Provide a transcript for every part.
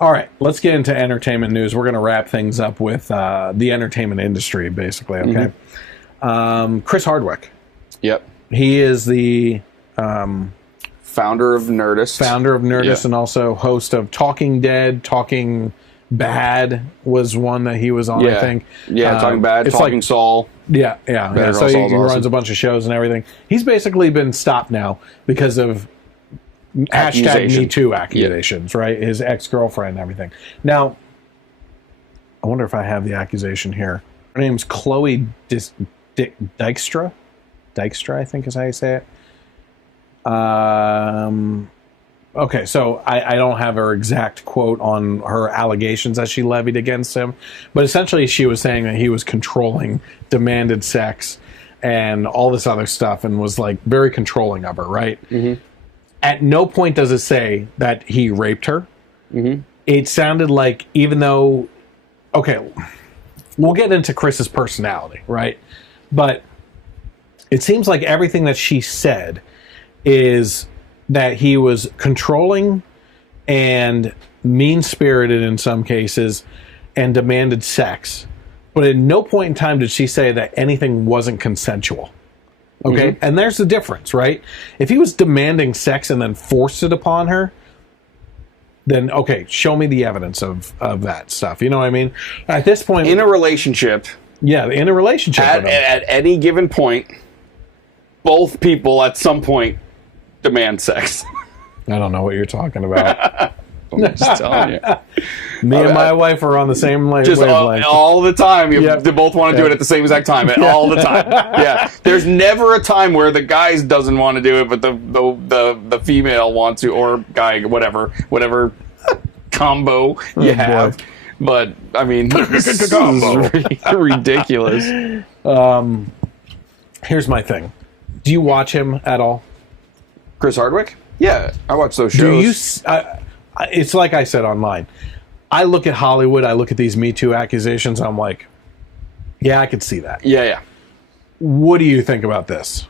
All right, let's get into entertainment news. We're going to wrap things up with the entertainment industry, basically, okay? Chris Hardwick. Yep. He is the... founder of Nerdist. And also host of Talking Dead, Talking Bad was one that he was on, I think. Yeah, Talking Bad, Talking like, Saul. Yeah. So he runs a bunch of shows and everything. He's basically been stopped now because of hashtag Me Too accusations, right? His ex-girlfriend and everything. Now, I wonder if I have the accusation here. Her name's Chloe Dykstra. Dykstra, I think is how you say it. Okay, so I don't have her exact quote on her allegations that she levied against him, but essentially she was saying that he was controlling, demanded sex, and all this other stuff, and was like very controlling of her, right? At no point does it say that he raped her. It sounded like, even though, okay, we'll get into Chris's personality, right? But it seems like everything that she said is that he was controlling and mean-spirited in some cases and demanded sex. But at no point in time did she say that anything wasn't consensual. Okay? And there's the difference, right? If he was demanding sex and then forced it upon her, then, okay, show me the evidence of that stuff. You know what I mean? At this point... In a relationship... Yeah, in a relationship. At any given point, both people at some point demand sex. I don't know what you're talking about. I'm just telling you. Me and my wife are on the same wavelength. All the time. They both want to do it at the same exact time. All the time. Yeah. There's never a time where the guy doesn't want to do it, but the female wants to, or guy, whatever combo you have. Boy. But, I mean, this is ridiculous. Here's my thing. Do you watch him at all? Chris Hardwick? Yeah, I watch those shows. It's like I said online. I look at Hollywood, I look at these Me Too accusations, I'm like, yeah, I could see that. Yeah. What do you think about this?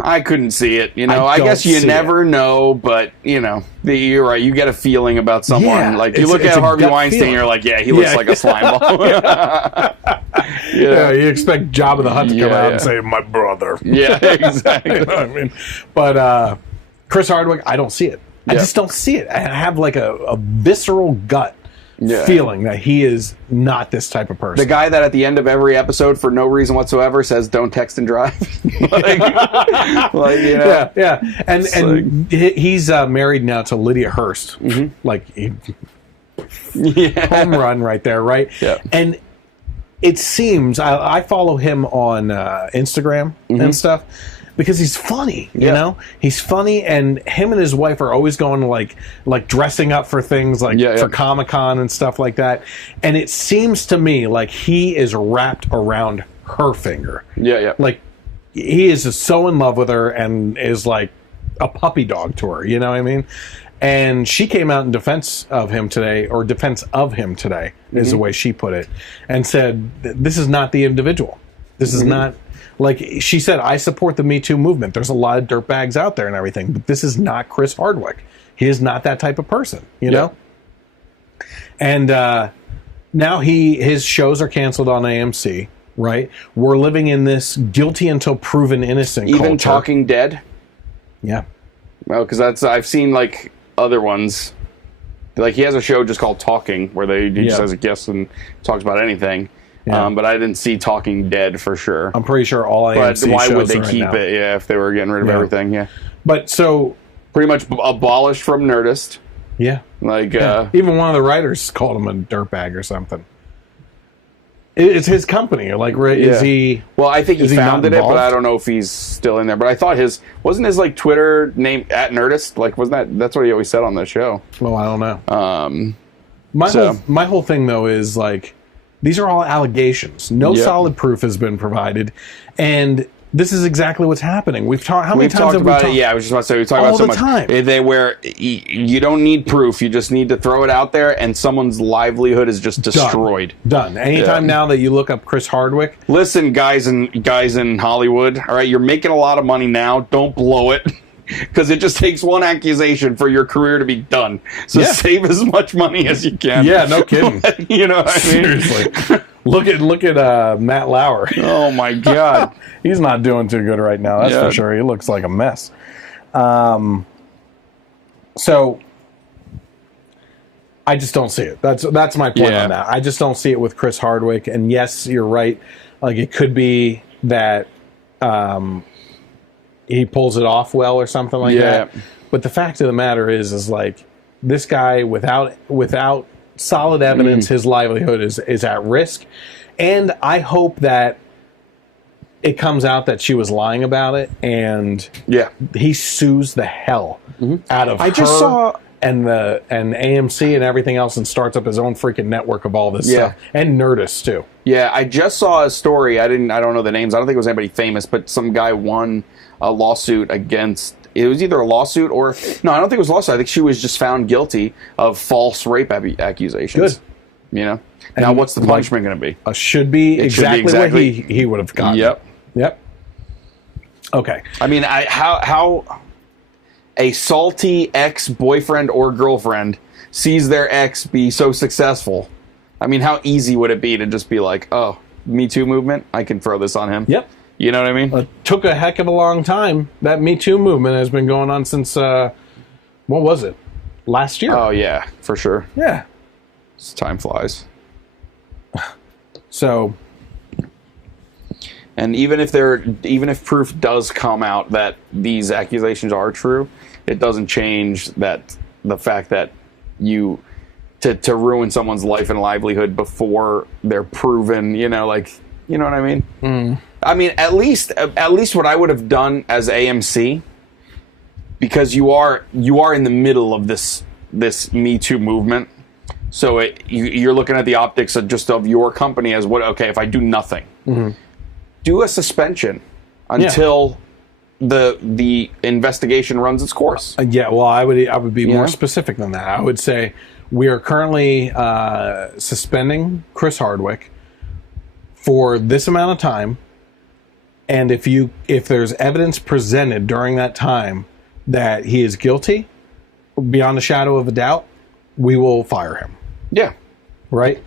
I couldn't see it. I guess you never know, but, you're right. You get a feeling about someone. Yeah, like, you look at Harvey Weinstein, feeling. You're like, yeah, he looks like a slime ball. Yeah, you expect Jabba the Hutt to come out and say, my brother. Yeah, exactly. You know what I mean? But Chris Hardwick, I don't see it. I just don't see it. I have like a visceral gut feeling that he is not this type of person. The guy that at the end of every episode, for no reason whatsoever, says, don't text and drive. And he's married now to Lydia Hearst. Home run right there, right? Yeah. And it seems, I follow him on Instagram and stuff, because he's funny, you know? He's funny, and him and his wife are always going to like dressing up for things for Comic-Con and stuff like that. And it seems to me like he is wrapped around her finger. Yeah. Like, he is just so in love with her and is like a puppy dog to her, you know what I mean? And she came out in defense of him today, is the way she put it, and said, this is not the individual. This is not... Like she said, I support the Me Too movement. There's a lot of dirtbags out there and everything, but this is not Chris Hardwick. He is not that type of person, you know? And now his shows are canceled on AMC, right? We're living in this guilty until proven innocent Even culture. Talking Dead? Yeah. Well, because I've seen like other ones. Like he has a show just called Talking, where he just has a guest and talks about anything. Yeah. But I didn't see Talking Dead for sure. I'm pretty sure all AMC But why shows would they right keep now. it? Yeah, if they were getting rid of everything. Yeah. But so pretty much abolished from Nerdist. Yeah. Like even one of the writers called him a dirtbag or something. It's his company. Like, is he? Well, I think he founded it, but involved? I don't know if he's still in there. But I thought wasn't his like Twitter name @Nerdist? Like, wasn't that's what he always said on the show? Well, I don't know. My whole thing though is like, these are all allegations. No solid proof has been provided, and this is exactly what's happening. We've talked. How many times have we talked about it? Yeah, I was just about to say we talk about it so much. All the time. Where you don't need proof. You just need to throw it out there, and someone's livelihood is just destroyed. Done. Anytime now that you look up Chris Hardwick. Listen, guys in Hollywood. All right, you're making a lot of money now. Don't blow it. because it just takes one accusation for your career to be done. So Yeah. save as much money as you can. Yeah, no kidding. You know what I mean? Seriously. Look at Matt Lauer. Oh my God. He's not doing too good right now. That's Yeah. for sure. He looks like a mess. So I just don't see it. That's my point Yeah. on that. I just don't see it with Chris Hardwick. And yes, you're right. Like, it could be that he pulls it off well or something like that. But the fact of the matter is like, this guy, without solid evidence, his livelihood is at risk. And I hope that it comes out that she was lying about it, and he sues the hell out of her. I just saw and AMC and everything else, and starts up his own freaking network of all this stuff, and Nerdist too. Yeah, I just saw a story. I don't know the names. I don't think it was anybody famous, but some guy won a lawsuit against. It was either a lawsuit or no, I don't think it was a lawsuit. I think she was just found guilty of false rape accusations. Good. You know. Now, what's the punishment going to be? Should be exactly what he would have gotten. Yep. Okay. I mean, how a salty ex-boyfriend or girlfriend sees their ex be so successful. I mean, how easy would it be to just be like, oh, Me Too movement, I can throw this on him? Yep. You know what I mean? It took a heck of a long time. That Me Too movement has been going on since, what was it? Last year. Oh, yeah, for sure. Yeah. Time flies. So, and even if proof does come out that these accusations are true, it doesn't change the fact that to ruin someone's life and livelihood before they're proven, you know what I mean? I mean, at least what I would have done as AMC, because you are in the middle of this Me Too movement. So you're looking at the optics of your company as if I do nothing, do a suspension until the investigation runs its course. Well, I would be more specific than that. I would say we are currently suspending Chris Hardwick for this amount of time, and if there's evidence presented during that time that he is guilty, beyond a shadow of a doubt, we will fire him. Yeah. Right?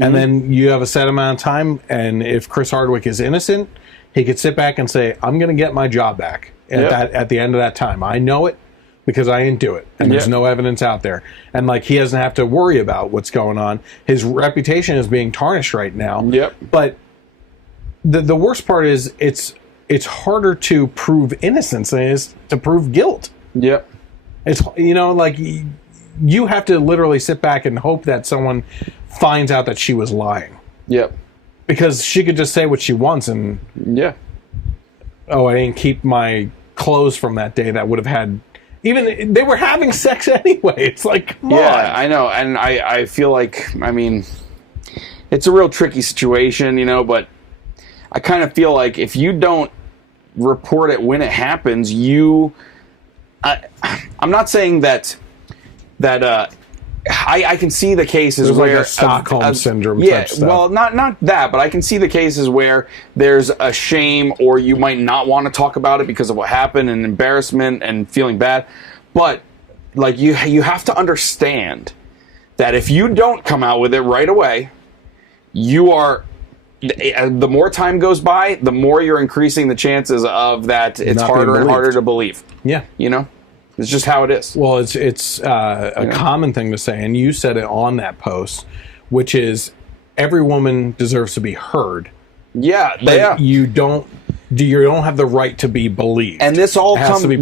And then you have a set amount of time, and if Chris Hardwick is innocent, he could sit back and say, I'm going to get my job back at the end of that time. I know it because I didn't do it, and there's no evidence out there. And like, he doesn't have to worry about what's going on. His reputation is being tarnished right now. Yep. But the worst part is it's harder to prove innocence than it is to prove guilt. Yep. It's, like, you have to literally sit back and hope that someone finds out that she was lying. Yep. Because she could just say what she wants and... Oh, I didn't keep my clothes from that day that would have had... Even... They were having sex anyway. It's like, come on. Yeah, I know. And I feel like, I mean, it's a real tricky situation, but I kind of feel like if you don't report it when it happens, I'm not saying that I can see the cases there's where like a Stockholm syndrome type stuff. Well, not that, but I can see the cases where there's a shame, or you might not want to talk about it because of what happened and embarrassment and feeling bad. But like, you have to understand that if you don't come out with it right away, the more time goes by, the more you're increasing the chances of that it's harder and harder to believe. Yeah. It's just how it is. Well, it's a common thing to say, and you said it on that post, which is every woman deserves to be heard. Yeah, you don't have the right to be believed. And this all comes with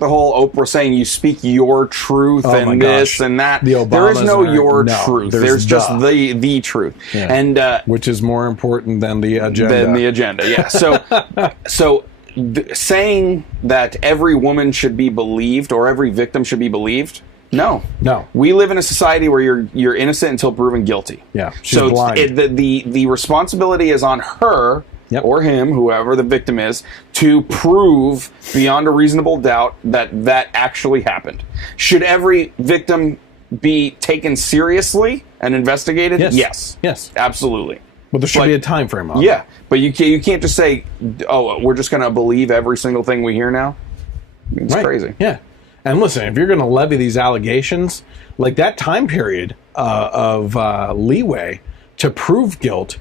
the whole Oprah saying you speak your truth and this and that. There is no your truth. There's just the truth, and which is more important than the agenda. Yeah. So. Saying that every woman should be believed or every victim should be believed, no. We live in a society where you're innocent until proven guilty. Yeah, she's blind. The responsibility is on her or him, whoever the victim is, to prove beyond a reasonable doubt that actually happened. Should every victim be taken seriously and investigated? Yes, absolutely. But there should be a time frame on it. Yeah, but you can't just say, oh, we're just going to believe every single thing we hear now. It's crazy. Yeah. And listen, if you're going to levy these allegations, like that time period of leeway to prove guilt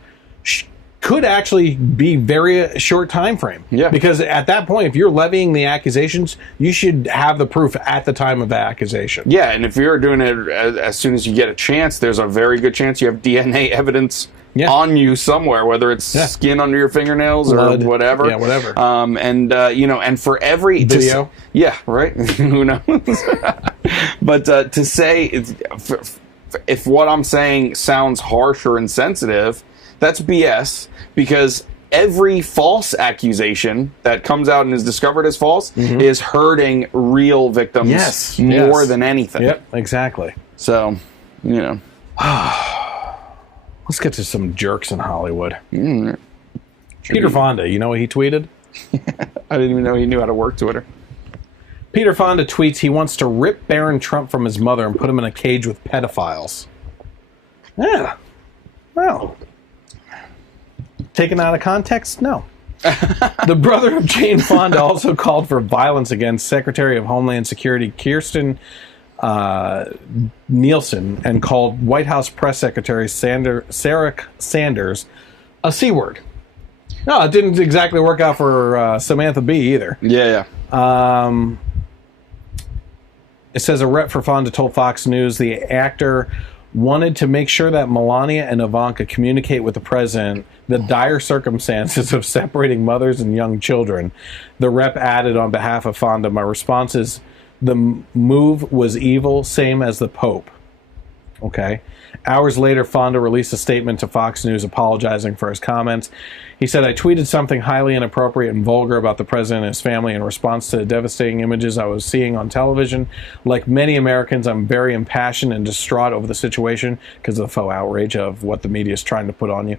could actually be very short time frame. Yeah. Because at that point, if you're levying the accusations, you should have the proof at the time of the accusation. Yeah, and if you're doing it as soon as you get a chance, there's a very good chance you have DNA evidence on you somewhere, whether it's skin under your fingernails Blood. or whatever. Yeah, whatever. And for every video. Yeah, right. Who knows? But to say if what I'm saying sounds harsh or insensitive, that's BS, because every false accusation that comes out and is discovered as false is hurting real victims more than anything. Yep, exactly. So, Let's get to some jerks in Hollywood. Peter Fonda, you know what he tweeted? I didn't even know he knew how to work Twitter. Peter Fonda tweets he wants to rip Barron Trump from his mother and put him in a cage with pedophiles. Yeah. Well, taken out of context? No. The brother of Jane Fonda also called for violence against Secretary of Homeland Security Kirsten Nielsen and called White House Press Secretary Sarah Sanders a C-word. No, it didn't exactly work out for Samantha Bee either. Yeah. It says a rep for Fonda told Fox News the actor wanted to make sure that Melania and Ivanka communicate with the president the dire circumstances of separating mothers and young children. The rep added on behalf of Fonda, my response is the move was evil, same as the Pope. Okay. Hours later, Fonda released a statement to Fox News apologizing for his comments. He said, I tweeted something highly inappropriate and vulgar about the president and his family in response to the devastating images I was seeing on television. Like many Americans, I'm very impassioned and distraught over the situation because of the faux outrage of what the media is trying to put on you.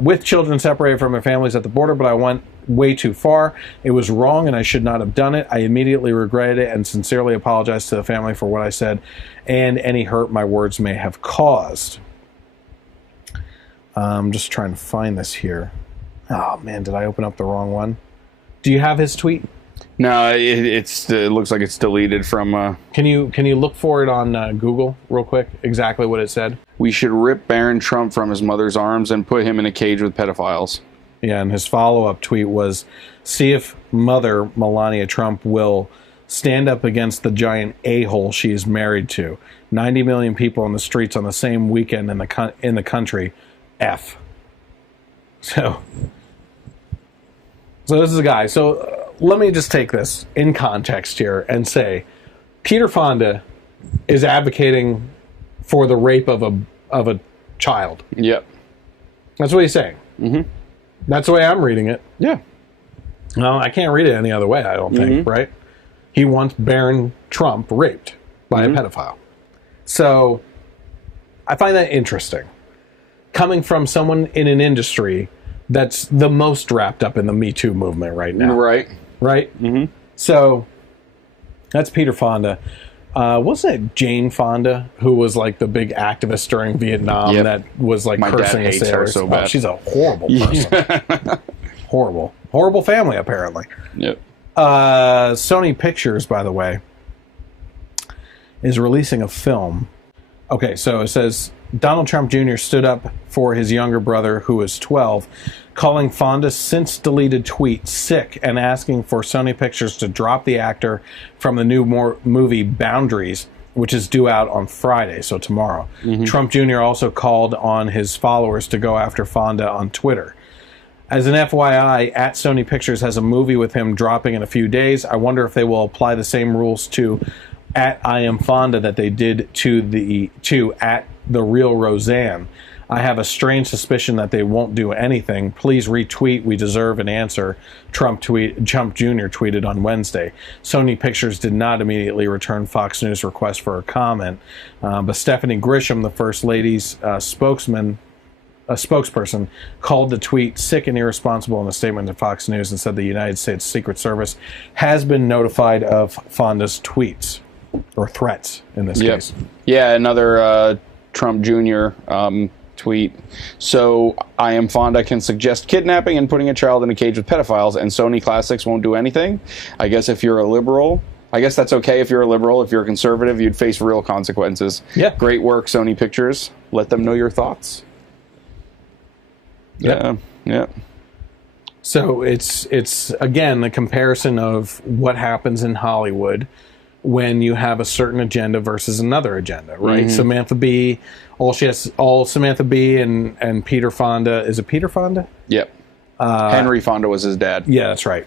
With children separated from their families at the border, but I went way too far. It was wrong and I should not have done it. I immediately regretted it and sincerely apologized to the family for what I said and any hurt my words may have caused. I'm just trying to find this here. Oh man, did I open up the wrong one? Do you have his tweet? No, it looks like it's deleted from... Can you look for it on Google real quick? Exactly what it said. We should rip Barron Trump from his mother's arms and put him in a cage with pedophiles. Yeah, and his follow-up tweet was, see if mother Melania Trump will stand up against the giant a-hole she is married to. 90 million people on the streets on the same weekend in the country. F. So this is a guy. So let me just take this in context here and say Peter Fonda is advocating for the rape of a child. Yep. That's what he's saying. Mm-hmm. That's the way I'm reading it. Yeah. No, I can't read it any other way, I don't think, right? He wants Barron Trump raped by a pedophile. So I find that interesting. Coming from someone in an industry that's the most wrapped up in the Me Too movement right now. Right. Right? Mm-hmm. So that's Peter Fonda. Wasn't it Jane Fonda who was like the big activist during Vietnam that was like my cursing dad hates her so bad. She's a horrible person. Horrible family apparently. Yep. Sony Pictures, by the way, is releasing a film. Okay, so it says Donald Trump Jr. stood up for his younger brother, who is 12, calling Fonda's since-deleted tweet sick and asking for Sony Pictures to drop the actor from the new movie Boundaries, which is due out on Friday, so tomorrow. Trump Jr. also called on his followers to go after Fonda on Twitter. As an FYI, at Sony Pictures has a movie with him dropping in a few days. I wonder if they will apply the same rules to at I Am Fonda that they did to at The Real Roseanne. I have a strange suspicion that they won't do anything. Please retweet. We deserve an answer. Trump Jr. tweeted on Wednesday. Sony Pictures did not immediately return Fox News' request for a comment. But Stephanie Grisham, the First Lady's spokesperson, called the tweet sick and irresponsible in a statement to Fox News and said the United States Secret Service has been notified of Fonda's tweets, or threats in this case. Yeah, another Trump Jr. tweet. So I am Fonda can suggest kidnapping and putting a child in a cage with pedophiles, and Sony Classics won't do anything. I guess if you're a liberal, I guess that's okay if you're a liberal. If you're a conservative, you'd face real consequences. Yeah. Great work, Sony Pictures. Let them know your thoughts. Yep. Yeah. So it's again a comparison of what happens in Hollywood when you have a certain agenda versus another agenda, right? Samantha Bee, all Samantha Bee and Peter Fonda. Is it Peter Fonda? Yep. Henry Fonda was his dad. Yeah, that's right.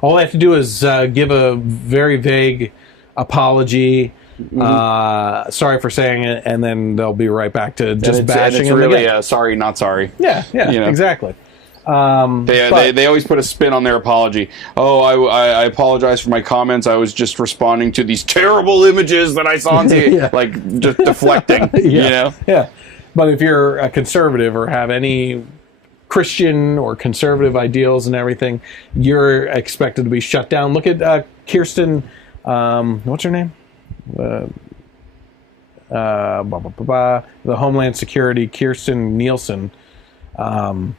All they have to do is give a very vague apology. Sorry for saying it, and then they'll be right back to just bashing him really again. Sorry, not sorry. Yeah, You know? exactly. They always put a spin on their apology. Oh, I apologize for my comments. I was just responding to these terrible images that I saw on TV. Like, just deflecting, you know? Yeah. But if you're a conservative or have any Christian or conservative ideals and everything, you're expected to be shut down. Look at Kirsten, what's her name? The Homeland Security, Kirsten Nielsen, or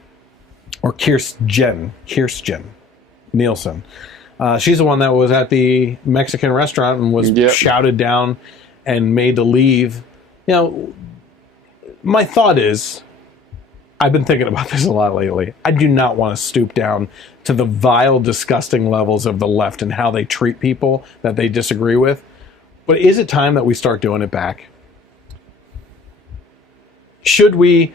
Kirsten Nielsen. She's the one that was at the Mexican restaurant and was shouted down and made to leave. You know, my thought is, I've been thinking about this a lot lately. I do not want to stoop down to the vile, disgusting levels of the left and how they treat people that they disagree with. But is it time that we start doing it back? Should we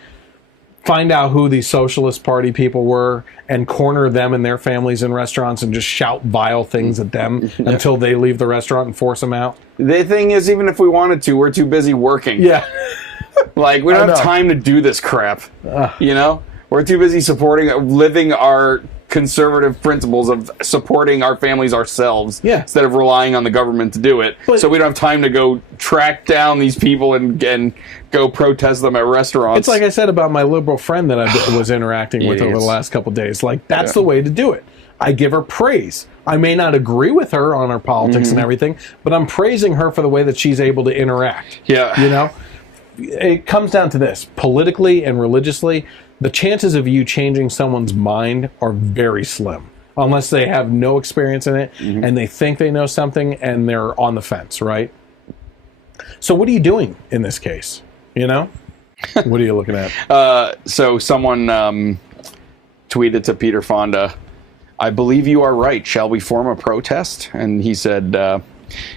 find out who the Socialist Party people were and corner them and their families in restaurants and just shout vile things at them until they leave the restaurant and force them out? The thing is, even if we wanted to, we're too busy working. Yeah. Like, we don't have time to do this crap. You know? We're too busy living our conservative principles of supporting our families ourselves instead of relying on the government to do it. So we don't have time to go track down these people and go protest them at restaurants. It's like I said about my liberal friend that I was interacting with over the last couple of days. Like, that's the way to do it. I give her praise. I may not agree with her on her politics and everything, but I'm praising her for the way that she's able to interact. Yeah. You know? It comes down to this. Politically and religiously, the chances of you changing someone's mind are very slim. Unless they have no experience in it and they think they know something and they're on the fence, right? So what are you doing in this case? You know? What are you looking at? So someone tweeted to Peter Fonda, "I believe you are right. Shall we form a protest?" And he said,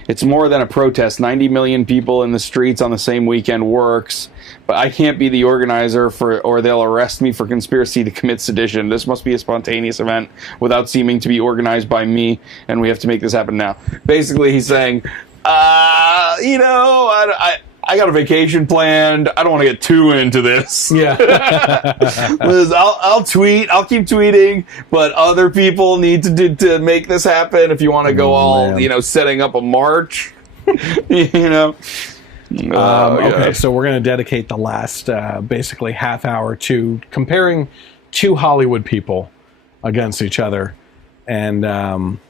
"It's more than a protest. 90 million people in the streets on the same weekend works. But I can't be the organizer or they'll arrest me for conspiracy to commit sedition. This must be a spontaneous event without seeming to be organized by me, and we have to make this happen now." Basically, he's saying, you know, I got a vacation planned. I don't want to get too into this. Yeah. Liz, I'll tweet. I'll keep tweeting, but other people need to make this happen. If you want to go you know, setting up a march, you know. Okay, so we're going to dedicate the last basically half hour to comparing two Hollywood people against each other and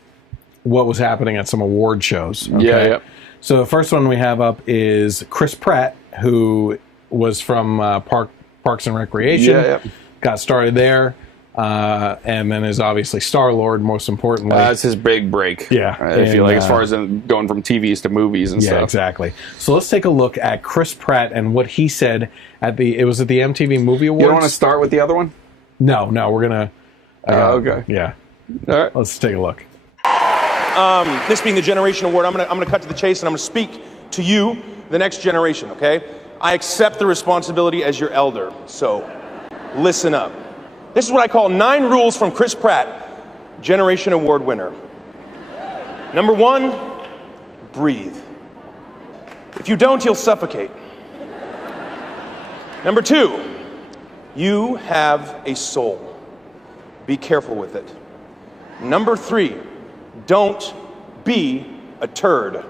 what was happening at some award shows. Okay? Yeah. So the first one we have up is Chris Pratt, who was from Parks and Recreation, got started there, and then is obviously Star-Lord, most importantly. That's his big break. Yeah. I feel like, as far as going from TVs to movies and stuff. Yeah, exactly. So let's take a look at Chris Pratt and what he said at the MTV Movie Awards. You don't want to start with the other one? No, we're going to... okay. Yeah. All right. Let's take a look. This being the Generation Award, I'm gonna cut to the chase and I'm gonna speak to you, the next generation, okay? I accept the responsibility as your elder, so listen up. This is what I call 9 rules from Chris Pratt, Generation Award winner. Number 1, breathe. If you don't, you'll suffocate. Number 2, you have a soul. Be careful with it. Number 3, don't be a turd.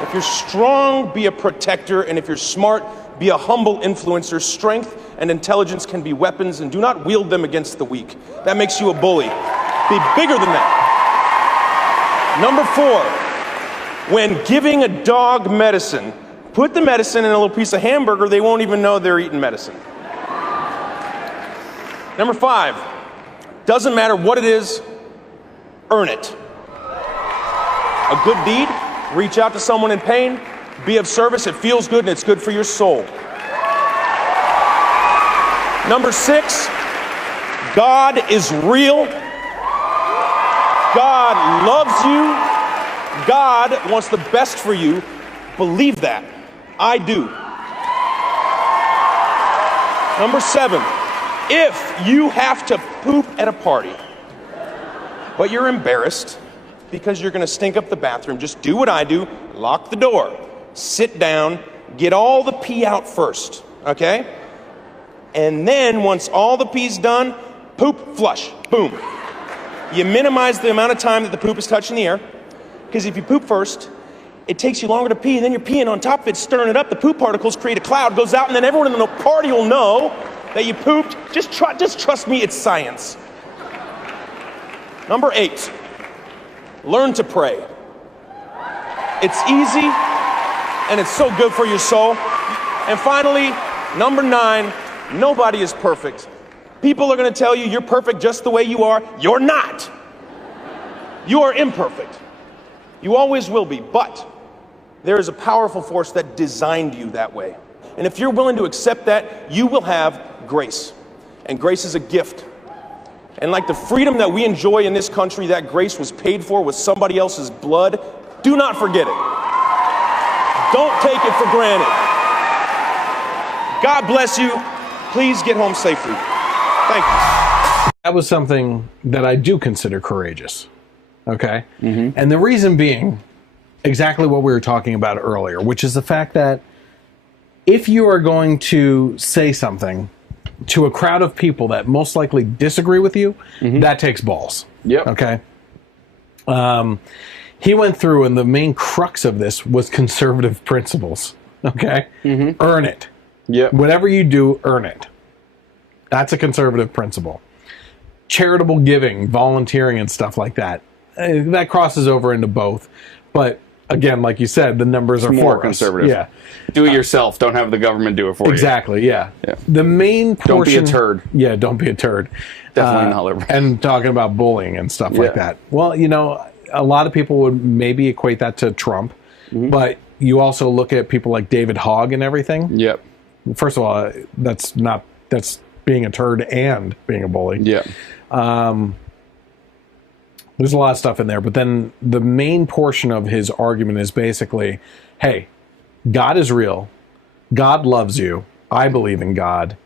If you're strong, be a protector, and if you're smart, be a humble influencer. Strength and intelligence can be weapons, and do not wield them against the weak. That makes you a bully. Be bigger than that. Number 4, when giving a dog medicine, Put the medicine in a little piece of hamburger, they won't even know they're eating medicine. Number 5, doesn't matter what it is, earn it. A good deed, reach out to someone in pain, be of service, it feels good and it's good for your soul. Number 6, God is real. God loves you. God wants the best for you. Believe that. I do. Number 7, if you have to poop at a party, but you're embarrassed because you're going to stink up the bathroom, just do what I do, lock the door, sit down, get all the pee out first, okay? And then once all the pee's done, poop, flush, boom. You minimize the amount of time that the poop is touching the air, because if you poop first, it takes you longer to pee, and then you're peeing on top of it, stirring it up, the poop particles create a cloud, goes out, and then everyone in the party will know that you pooped. Just trust me, it's science. Number 8, learn to pray. It's easy, and it's so good for your soul. And finally, number 9, nobody is perfect. People are going to tell you you're perfect just the way you are. You're not. You are imperfect. You always will be, but there is a powerful force that designed you that way. And if you're willing to accept that, you will have grace. And grace is a gift. And like the freedom that we enjoy in this country, that grace was paid for with somebody else's blood. Do not forget it. Don't take it for granted. God bless you. Please get home safely. Thank you. That was something that I do consider courageous. Okay? Mm-hmm. And the reason being exactly what we were talking about earlier, which is the fact that if you are going to say something to a crowd of people that most likely disagree with you, that takes balls. Yep. Okay? He went through, and the main crux of this was conservative principles. Okay? Mm-hmm. Earn it. Yep. Whatever you do, earn it. That's a conservative principle. Charitable giving, volunteering, and stuff like that. That crosses over into both. But again, like you said, the numbers are more for conservative. Us. Yeah. Do it yourself. Don't have the government do it for you. Exactly, yeah. The main portion... Don't be a turd. Yeah, don't be a turd. Definitely not liberal. And talking about bullying and stuff like that. Well, you know, a lot of people would maybe equate that to Trump, but you also look at people like David Hogg and everything. Yep. First of all, that's being a turd and being a bully. Yeah. There's a lot of stuff in there, but then the main portion of his argument is basically, hey, God is real. God loves you. I believe in God.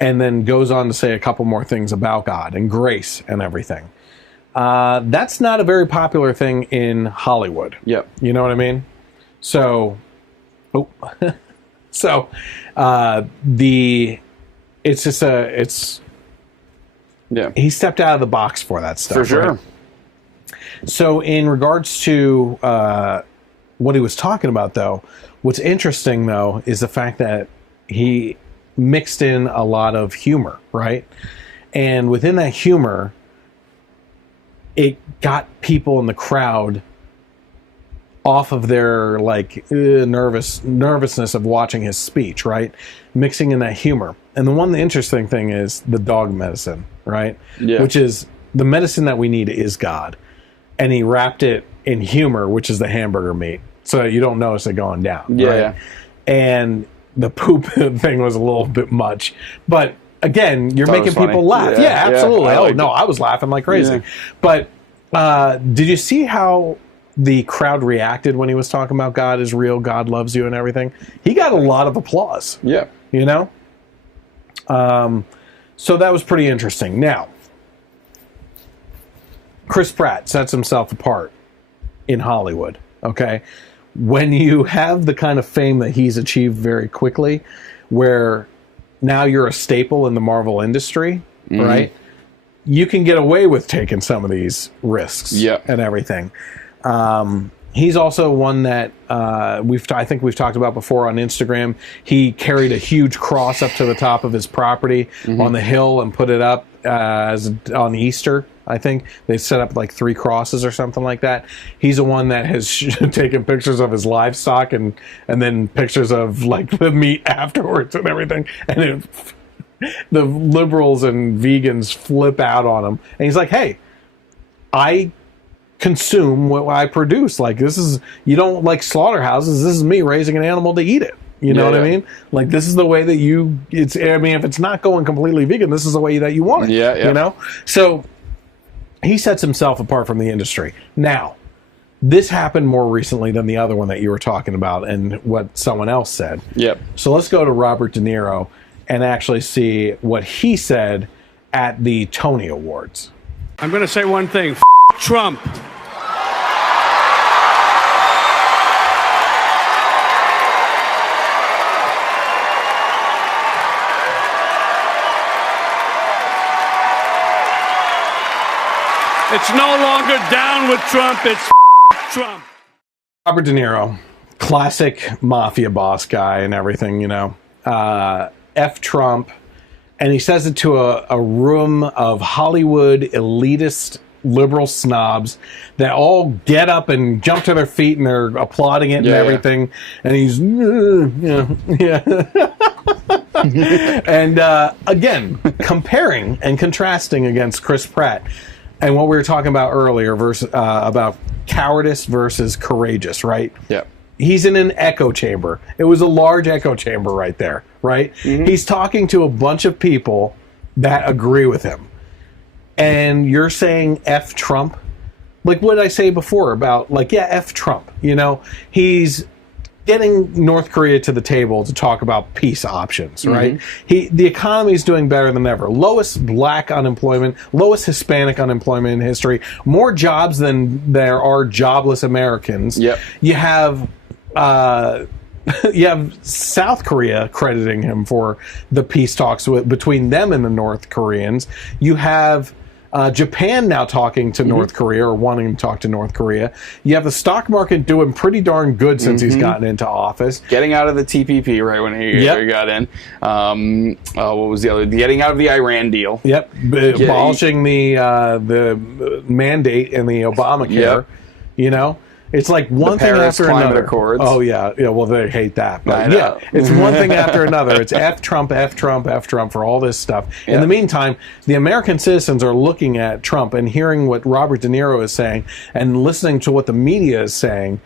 And then goes on to say a couple more things about God and grace and everything. That's not a very popular thing in Hollywood. Yep. You know what I mean? So, he stepped out of the box for that stuff. For sure. Right? So in regards to what he was talking about, though, what's interesting, though, is the fact that he mixed in a lot of humor, right? And within that humor, it got people in the crowd off of their nervousness of watching his speech, right? Mixing in that humor. And the interesting thing is the dog medicine, right? Yeah. Which is the medicine that we need is God. And he wrapped it in humor, which is the hamburger meat. So you don't notice it going down. Yeah. Right? And the poop thing was a little bit much. But again, you're making people laugh. Yeah, absolutely. I was laughing like crazy. Yeah. But did you see how the crowd reacted when he was talking about God is real, God loves you and everything? He got a lot of applause. Yeah. You know? So that was pretty interesting. Now, Chris Pratt sets himself apart in Hollywood, okay? When you have the kind of fame that he's achieved very quickly, where now you're a staple in the Marvel industry, right? You can get away with taking some of these risks and everything. He's also one that I think we've talked about before on Instagram. He carried a huge cross up to the top of his property on the hill and put it up on Easter. I think they set up like 3 crosses or something like that. He's the one that has taken pictures of his livestock and then pictures of like the meat afterwards and everything. And the liberals and vegans flip out on him. And he's like, hey, I consume what I produce. Like, this is, you don't like slaughterhouses. This is me raising an animal to eat it. You know what I mean? Like, this is the way that if it's not going completely vegan, this is the way that you want it. Yeah. You know? So he sets himself apart from the industry. Now, this happened more recently than the other one that you were talking about and what someone else said. Yep. So let's go to Robert De Niro and actually see what he said at the Tony Awards. I'm going to say one thing. Trump. It's no longer down with Trump, it's Trump. Robert De Niro, classic mafia boss guy and everything, you know. F Trump. And he says it to a room of Hollywood elitist liberal snobs that all get up and jump to their feet and they're applauding it and everything. And he's, and again, comparing and contrasting against Chris Pratt. And what we were talking about earlier about cowardice versus courageous, right? Yeah. He's in an echo chamber. It was a large echo chamber right there, right? Mm-hmm. He's talking to a bunch of people that agree with him. And you're saying F Trump? Like what did I say before about, like, yeah, F Trump. You know, he's getting North Korea to the table to talk about peace options, right? The economy is doing better than ever. Lowest black unemployment, lowest Hispanic unemployment in history, more jobs than there are jobless Americans. Yep. You have South Korea crediting him for the peace talks between them and the North Koreans. You have Japan now talking to North Korea or wanting to talk to North Korea. You have the stock market doing pretty darn good since he's gotten into office. Getting out of the TPP right when he got in. What was the other? Getting out of the Iran deal. Yep. Abolishing the mandate in the Obamacare. Yep. You know? It's like one thing after another. Accords. Oh, yeah. Yeah, well, they hate that. But yeah, it's one thing after another. It's F Trump, F Trump, F Trump for all this stuff. In the meantime, the American citizens are looking at Trump and hearing what Robert De Niro is saying and listening to what the media is saying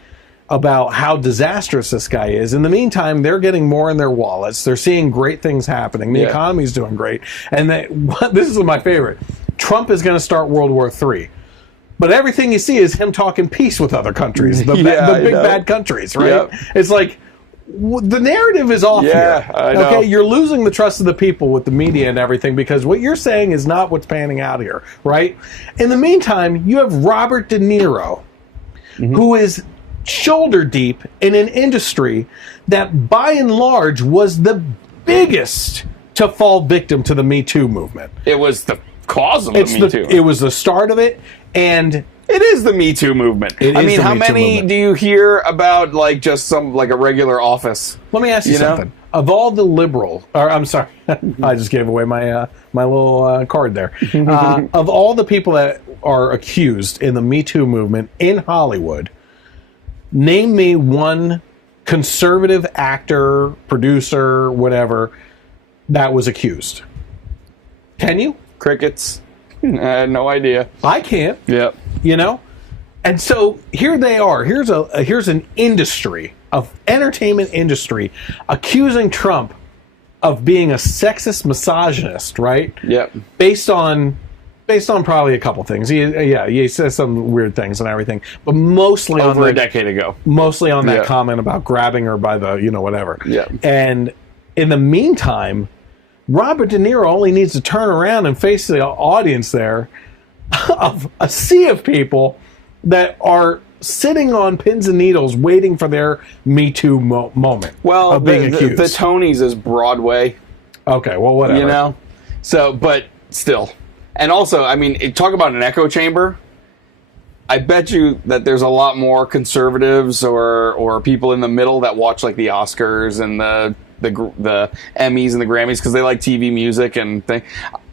about how disastrous this guy is. In the meantime, they're getting more in their wallets. They're seeing great things happening. The economy's doing great. And this is my favorite. Trump is going to start World War III. But everything you see is him talking peace with other countries, the big bad countries, right? Yep. It's like the narrative is off here. I know. Okay, you're losing the trust of the people with the media and everything because what you're saying is not what's panning out here, right? In the meantime, you have Robert De Niro, who is shoulder deep in an industry that, by and large, was the biggest to fall victim to the Me Too movement. It was the cause of the Me Too. It was the start of it. And it is the Me Too movement. I mean, how many do you hear about, like, just some, like, a regular office? Let me ask you something. Of all the I'm sorry, I just gave away my my little card there. Of all the people that are accused in the Me Too movement in Hollywood, name me one conservative actor, producer, whatever, that was accused. Can you? Crickets. I had no idea. I can't. Yep. You know? And so here they are. Here's an industry, of entertainment industry, accusing Trump of being a sexist misogynist, right? Yep. Based on probably a couple things. He says some weird things and everything, but mostly over a decade ago. Mostly on that comment about grabbing her by the, whatever. Yeah. And in the meantime, Robert De Niro only needs to turn around and face the audience there of a sea of people that are sitting on pins and needles waiting for their Me Too moment of being accused. The Tonys is Broadway. Okay, well, whatever. So, but still. And also, I mean, talk about an echo chamber. I bet you that there's a lot more conservatives or people in the middle that watch like the Oscars and the Emmys and the Grammys because they like TV music and thing.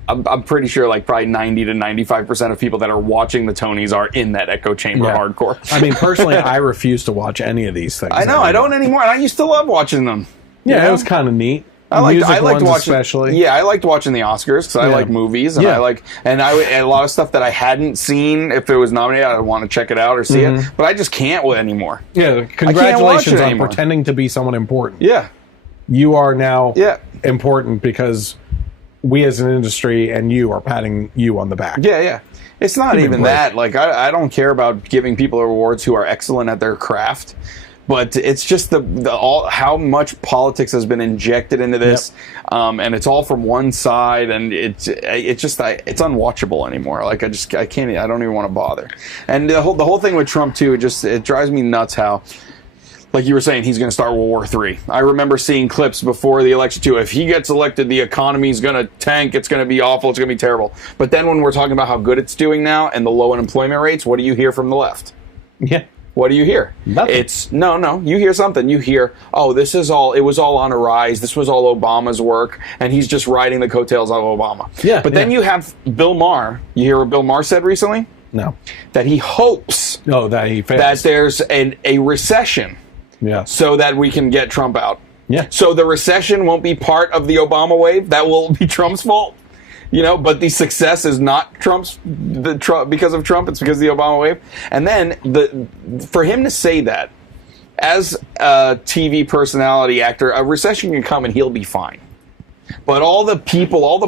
I'm pretty sure like probably 90 to 95% of people that are watching the Tonys are in that echo chamber hardcore. I mean, personally, I refuse to watch any of these things. I know, I don't anymore. And I used to love watching them. Yeah, it was kind of neat. I liked watching, especially. Yeah, I liked watching the Oscars because I like movies and and a lot of stuff that I hadn't seen. If it was nominated, I'd want to check it out or see it, but I just can't anymore. Yeah, congratulations on pretending to be someone important. Yeah, you are now important because we as an industry and you are patting you on the back. Yeah. It's not even that. Like, I don't care about giving people awards who are excellent at their craft, but it's just how much politics has been injected into this, and it's all from one side, and it's unwatchable anymore. Like, I can't. I don't even want to bother. And the whole thing with Trump too, it drives me nuts how. Like you were saying, he's going to start World War III. I remember seeing clips before the election, too. If he gets elected, the economy's going to tank. It's going to be awful. It's going to be terrible. But then when we're talking about how good it's doing now and the low unemployment rates, what do you hear from the left? Yeah. What do you hear? Nothing. It's, no, you hear something. You hear, it was all on a rise. This was all Obama's work, and he's just riding the coattails of Obama. Yeah. But then you have Bill Maher. You hear what Bill Maher said recently? No. That he hopes that he fails. That there's a recession. Yeah. So that we can get Trump out. Yeah. So the recession won't be part of the Obama wave. That will be Trump's fault. But the success is not because of Trump. It's because of the Obama wave. And then for him to say that as a TV personality actor, a recession can come and he'll be fine. But all the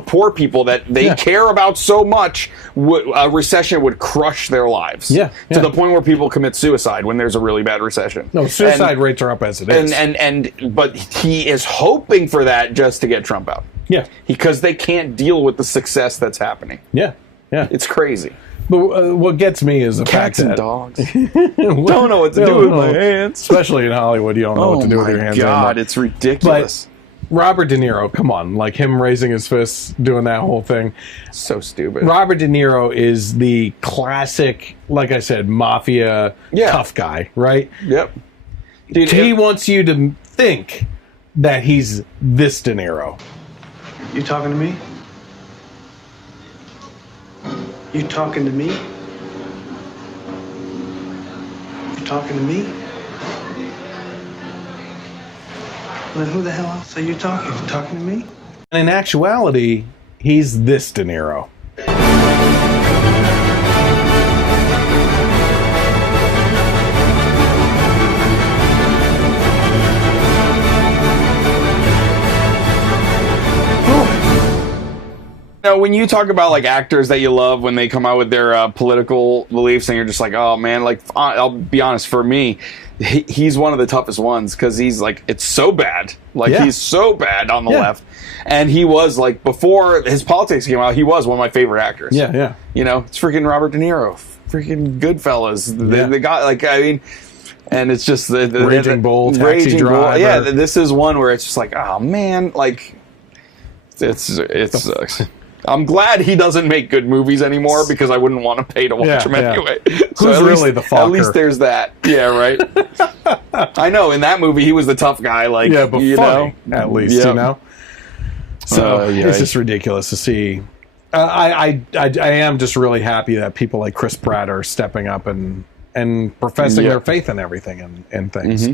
poor people that they care about so much, a recession would crush their lives. Yeah. To the point where people commit suicide when there's a really bad recession. No, suicide rates are up as it is. But he is hoping for that just to get Trump out. Yeah. Because they can't deal with the success that's happening. Yeah. It's crazy. But what gets me is the Cats fact and that dogs don't know what to do with my hands. Especially in Hollywood, you don't know what to do with your hands. Oh my God, it's ridiculous. But Robert De Niro, come on, like him raising his fists, doing that whole thing. So stupid. Robert De Niro is the classic, like I said, mafia tough guy, right? Yep. Dude, he wants you to think that he's this De Niro. You talking to me? You talking to me? You talking to me? Well, then who the hell else are you talking to? Talking to me? And in actuality, he's this De Niro. When you talk about like actors that you love when they come out with their political beliefs, and you're just like, oh man, like I'll be honest, for me, he's one of the toughest ones because he's like, it's so bad, like he's so bad on the left, and he was like before his politics came out, he was one of my favorite actors. Yeah. It's freaking Robert De Niro, freaking Goodfellas, the guy, like I mean. And it's just the Raging Bull, Taxi Driver. Yeah, this is one where it's just like, oh man, like it sucks. I'm glad he doesn't make good movies anymore because I wouldn't want to pay to watch him anyway. So Who's really the fucker? At least there's that. Yeah, right. I know in that movie he was the tough guy. Like, but funny, at least So it's just ridiculous to see. I am just really happy that people like Chris Pratt are stepping up and professing their faith in everything and things.